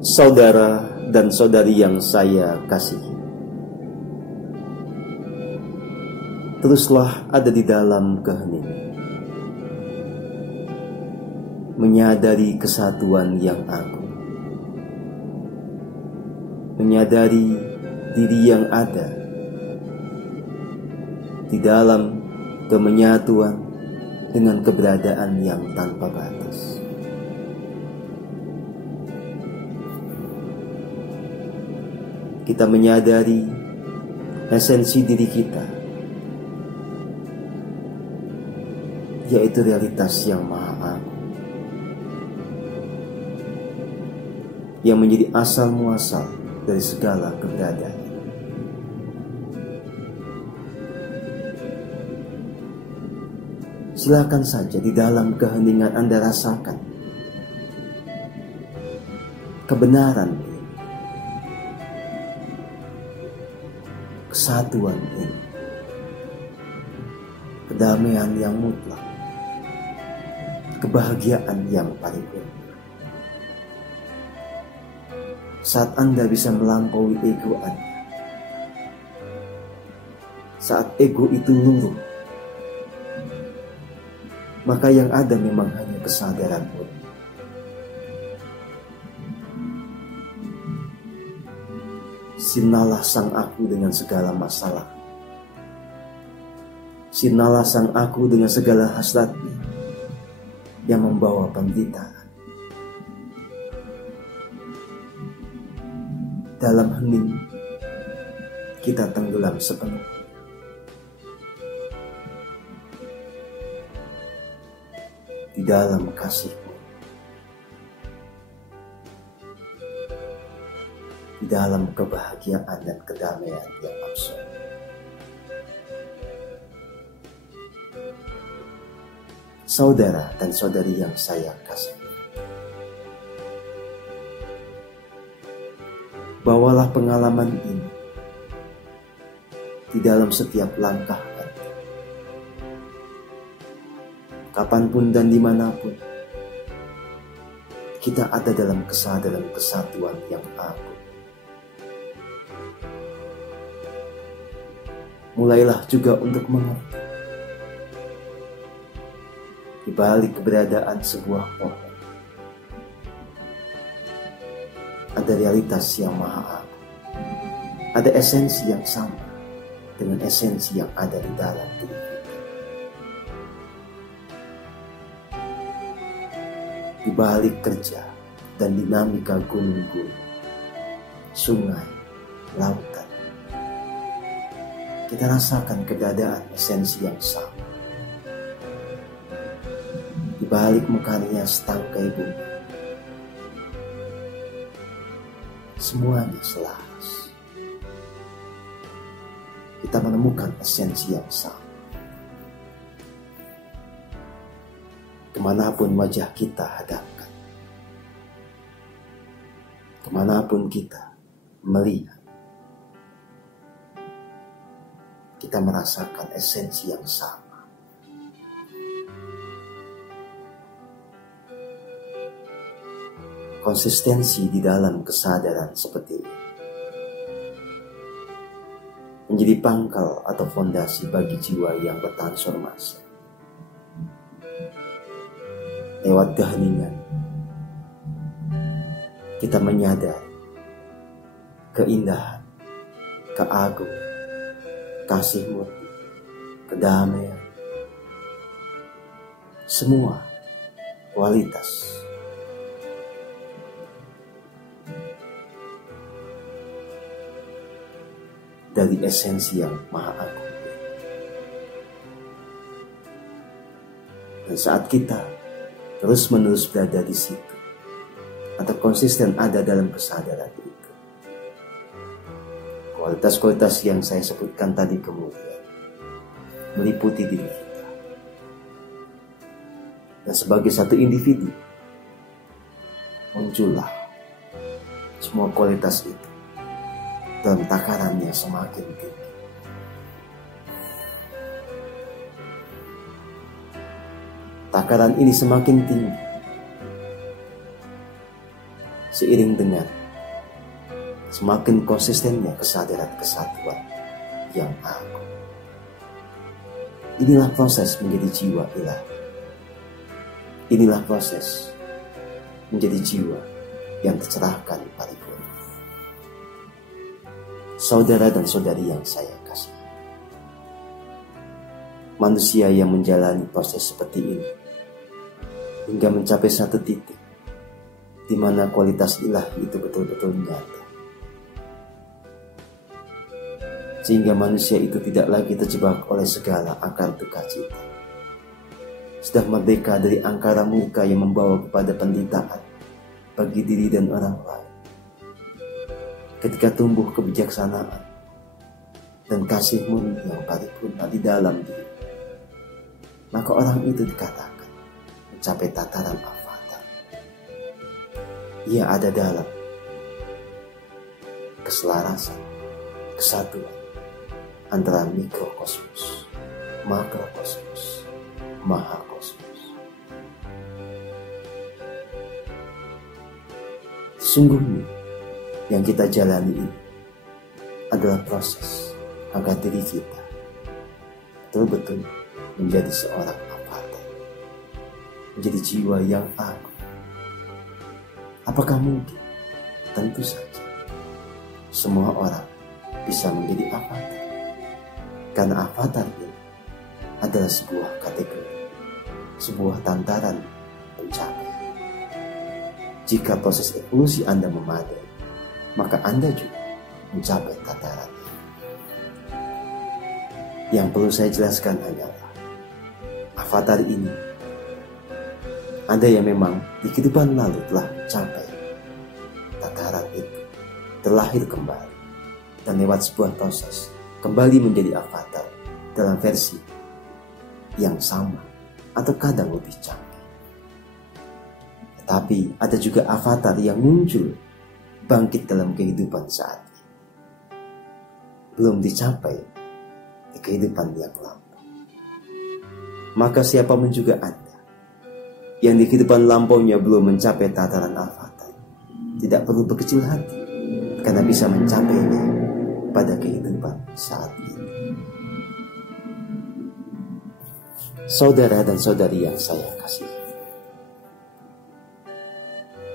Saudara dan saudari yang saya kasihi, teruslah ada di dalam keheningan, menyadari kesatuan yang agung, menyadari diri yang ada di dalam kemenyatuan dengan keberadaan yang tanpa batas. Kita menyadari esensi diri kita, yaitu realitas yang maha agung, yang menjadi asal muasal dari segala keberadaan. Silakan saja di dalam keheningan Anda rasakan kebenaran ini, kesatuan ini, kedamaian yang mutlak, kebahagiaan yang paripurna. Saat Anda bisa melampaui ego Anda, saat ego itu luruh, maka yang ada memang hanya kesadaran murni. Sinalah sang aku dengan segala masalah, sinalah sang aku dengan segala hasratnya yang membawa penderitaan. Dalam hening kita tenggelam sepenuhnya. Di dalam kasih-Mu, di dalam kebahagiaan dan kedamaian yang absolut. Saudara dan saudari yang saya kasihi, bawalah pengalaman ini di dalam setiap langkah Anda, kapanpun dan dimanapun kita ada dalam kesadaran kesatuan yang agung. Mulailah juga untuk mengerti di balik keberadaan sebuah pohon ada realitas yang maha agung, ada esensi yang sama dengan esensi yang ada di dalam diri kita. Di balik kerja dan dinamika gunung-gunung, sungai, lautan, kita rasakan keberadaan esensi yang sama. Di balik mekarnya setangkai bumi, semuanya selaras. Kita menemukan esensi yang sama. Kemanapun wajah kita hadapkan, kemanapun kita melihat, kita merasakan esensi yang sama. Konsistensi di dalam kesadaran seperti ini menjadi pangkal atau fondasi bagi jiwa yang bertransformasi. Lewat keheningan, kita menyadari keindahan, keagungan, kasih murni, kedamaian, semua kualitas dari esensi yang maha agung. Dan saat kita terus-menerus berada di situ atau konsisten ada dalam kesadaran itu, kualitas-kualitas yang saya sebutkan tadi kemudian meliputi diri kita. Dan sebagai satu individu muncullah semua kualitas itu dan takarannya semakin tinggi. Takaran ini semakin tinggi seiring dengan semakin konsistennya kesadaran kesatuan yang agung. Inilah proses menjadi jiwa ilahi. Inilah proses menjadi jiwa yang tercerahkan paripurna. Saudara dan saudari yang saya kasih, manusia yang menjalani proses seperti ini hingga mencapai satu titik di mana kualitas ilahi itu betul-betul nyata, sehingga manusia itu tidak lagi terjebak oleh segala akar duka cita, sudah merdeka dari angkara murka yang membawa kepada penderitaan bagi diri dan orang lain. Ketika tumbuh kebijaksanaan dan kasih murni yang paripurna di dalam diri, maka orang itu dikatakan mencapai tataran avatar. Ia ada dalam keselarasan, kesatuan antara mikrokosmos, makrokosmos, mahakosmos. Sesungguhnya yang kita jalani ini adalah proses agar diri kita betul-betul menjadi seorang avatar, menjadi jiwa yang agung. Apakah mungkin? Tentu saja semua orang bisa menjadi avatar, karena avatar ini adalah sebuah kategori, sebuah tantaran pencapaian. Jika proses evolusi Anda memadai, maka Anda juga mencapai tataran. Yang perlu saya jelaskan hanyalah avatar ini, Anda yang memang di kehidupan lalu telah mencapai tataran itu, terlahir kembali dan lewat sebuah proses kembali menjadi avatar dalam versi yang sama atau kadang lebih canggih. Tetapi ada juga avatar yang muncul bangkit dalam kehidupan saat ini, belum dicapai di kehidupan yang lampau. Maka siapapun juga Anda yang di kehidupan lampaunya belum mencapai tataran avatar, tidak perlu berkecil hati, karena bisa mencapainya pada kehidupan saat ini. Saudara dan saudari yang saya kasih,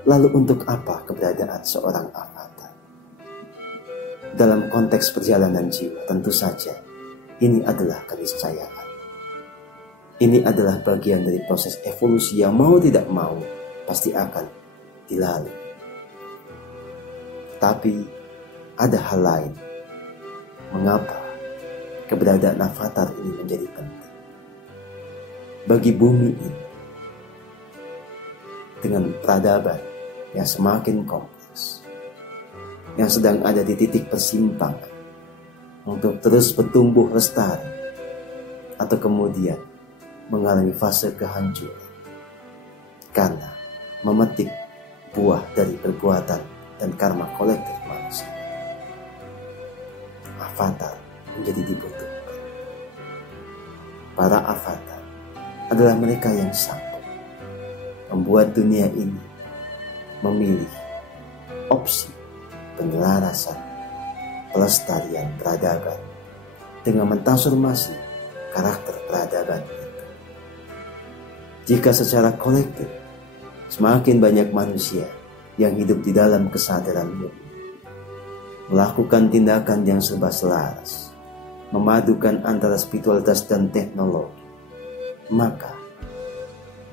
lalu untuk apa keberadaan seorang avatar? Dalam konteks perjalanan jiwa, tentu saja ini adalah keniscayaan. Ini adalah bagian dari proses evolusi yang mau tidak mau pasti akan dilalui. Tapi ada hal lain. Mengapa keberadaan avatar ini menjadi penting? Bagi bumi ini, dengan peradaban yang semakin kompleks, yang sedang ada di titik persimpangan untuk terus bertumbuh lestari, atau kemudian mengalami fase kehancuran karena memetik buah dari perbuatan dan karma kolektif manusia. Avatar menjadi dibutuhkan. Para avatar adalah mereka yang sanggup membuat dunia ini memilih opsi penyelarasan pelestarian peradaban dengan mentransformasi karakter peradaban itu. Jika secara kolektif semakin banyak manusia yang hidup di dalam kesadaran murni, melakukan tindakan yang serba selaras, memadukan antara spiritualitas dan teknologi, maka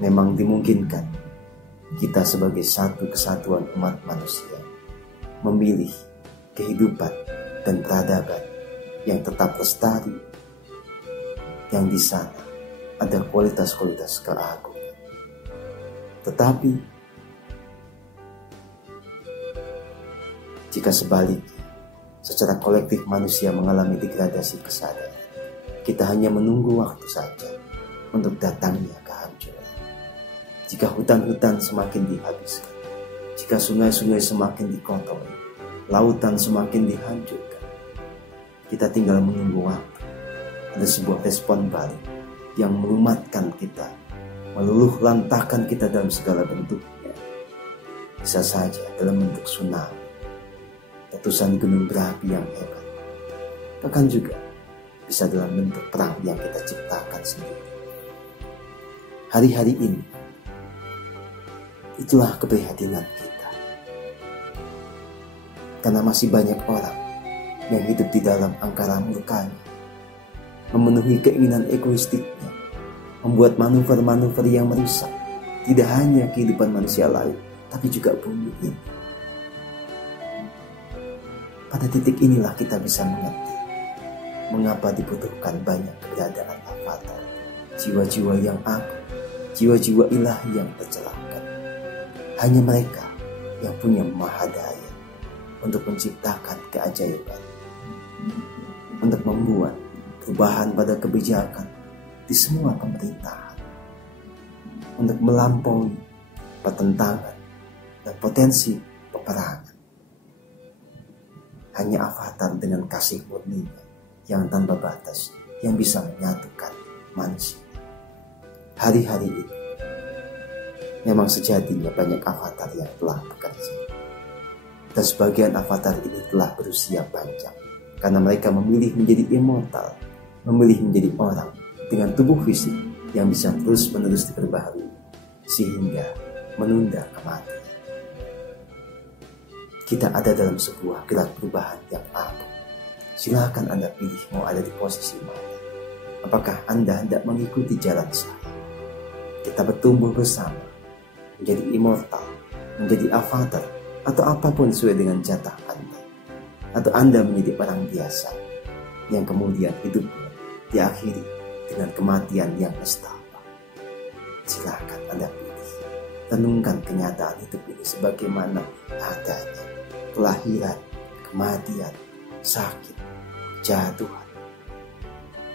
memang dimungkinkan kita sebagai satu kesatuan umat manusia memilih kehidupan dan peradaban yang tetap lestari, yang di sana ada kualitas-kualitas keagungan. Tetapi jika sebaliknya, secara kolektif manusia mengalami degradasi kesadaran, kita hanya menunggu waktu saja untuk datangnya kehancuran. Jika hutan-hutan semakin dihabiskan, jika sungai-sungai semakin dikotori, lautan semakin dihancurkan, kita tinggal menunggu waktu. Ada sebuah respon balik yang melumatkan kita, meluluh lantahkan kita dalam segala bentuknya, Bisa saja dalam bentuk tsunami, letusan gunung berapi yang hebat. Bahkan juga bisa dalam bentuk perang yang kita ciptakan sendiri. Hari-hari ini, itulah keprihatinan kita. Karena masih banyak orang yang hidup di dalam angkara murkanya, memenuhi keinginan egoistiknya, membuat manuver-manuver yang merusak tidak hanya kehidupan manusia lain, tapi juga bumi ini. Pada titik inilah kita bisa mengerti mengapa dibutuhkan banyak keberadaan avatar, jiwa-jiwa yang agung, jiwa-jiwa ilahi yang tercelahkan. Hanya mereka yang punya mahadaya untuk menciptakan keajaiban, untuk membuat perubahan pada kebijakan di semua pemerintahan, untuk melampaui pertentangan dan potensi peperangan. Hanya avatar dengan kasih murni yang tanpa batas yang bisa menyatukan manusia. Hari-hari ini memang sejatinya banyak avatar yang telah bekerja, dan sebagian avatar ini telah berusia panjang karena mereka memilih menjadi immortal, memilih menjadi orang dengan tubuh fisik yang bisa terus-menerus diperbaharui sehingga menunda kematian. Kita ada dalam sebuah gerak perubahan yang agung. Silakan Anda pilih mau ada di posisi mana. Apakah Anda hendak mengikuti jalan saya? Kita bertumbuh bersama, menjadi immortal, menjadi avatar, atau apapun sesuai dengan jatah Anda. Atau Anda menjadi orang biasa yang kemudian hidupnya diakhiri dengan kematian yang nestapa. Silakan Anda pilih. Renungkan kenyataan hidup ini sebagaimana adanya. Kelahiran, kematian, sakit, jatuhan.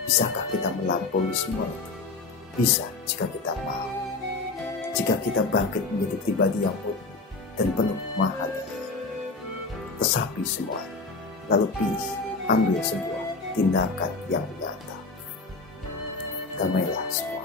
Bisakah kita melampaui semua itu? Bisa jika kita mau. Jika kita bangkit menjadi pribadi yang murni dan penuh mahadaya. Resapi semua, lalu pilih, ambil sebuah tindakan yang nyata. Damailah semua.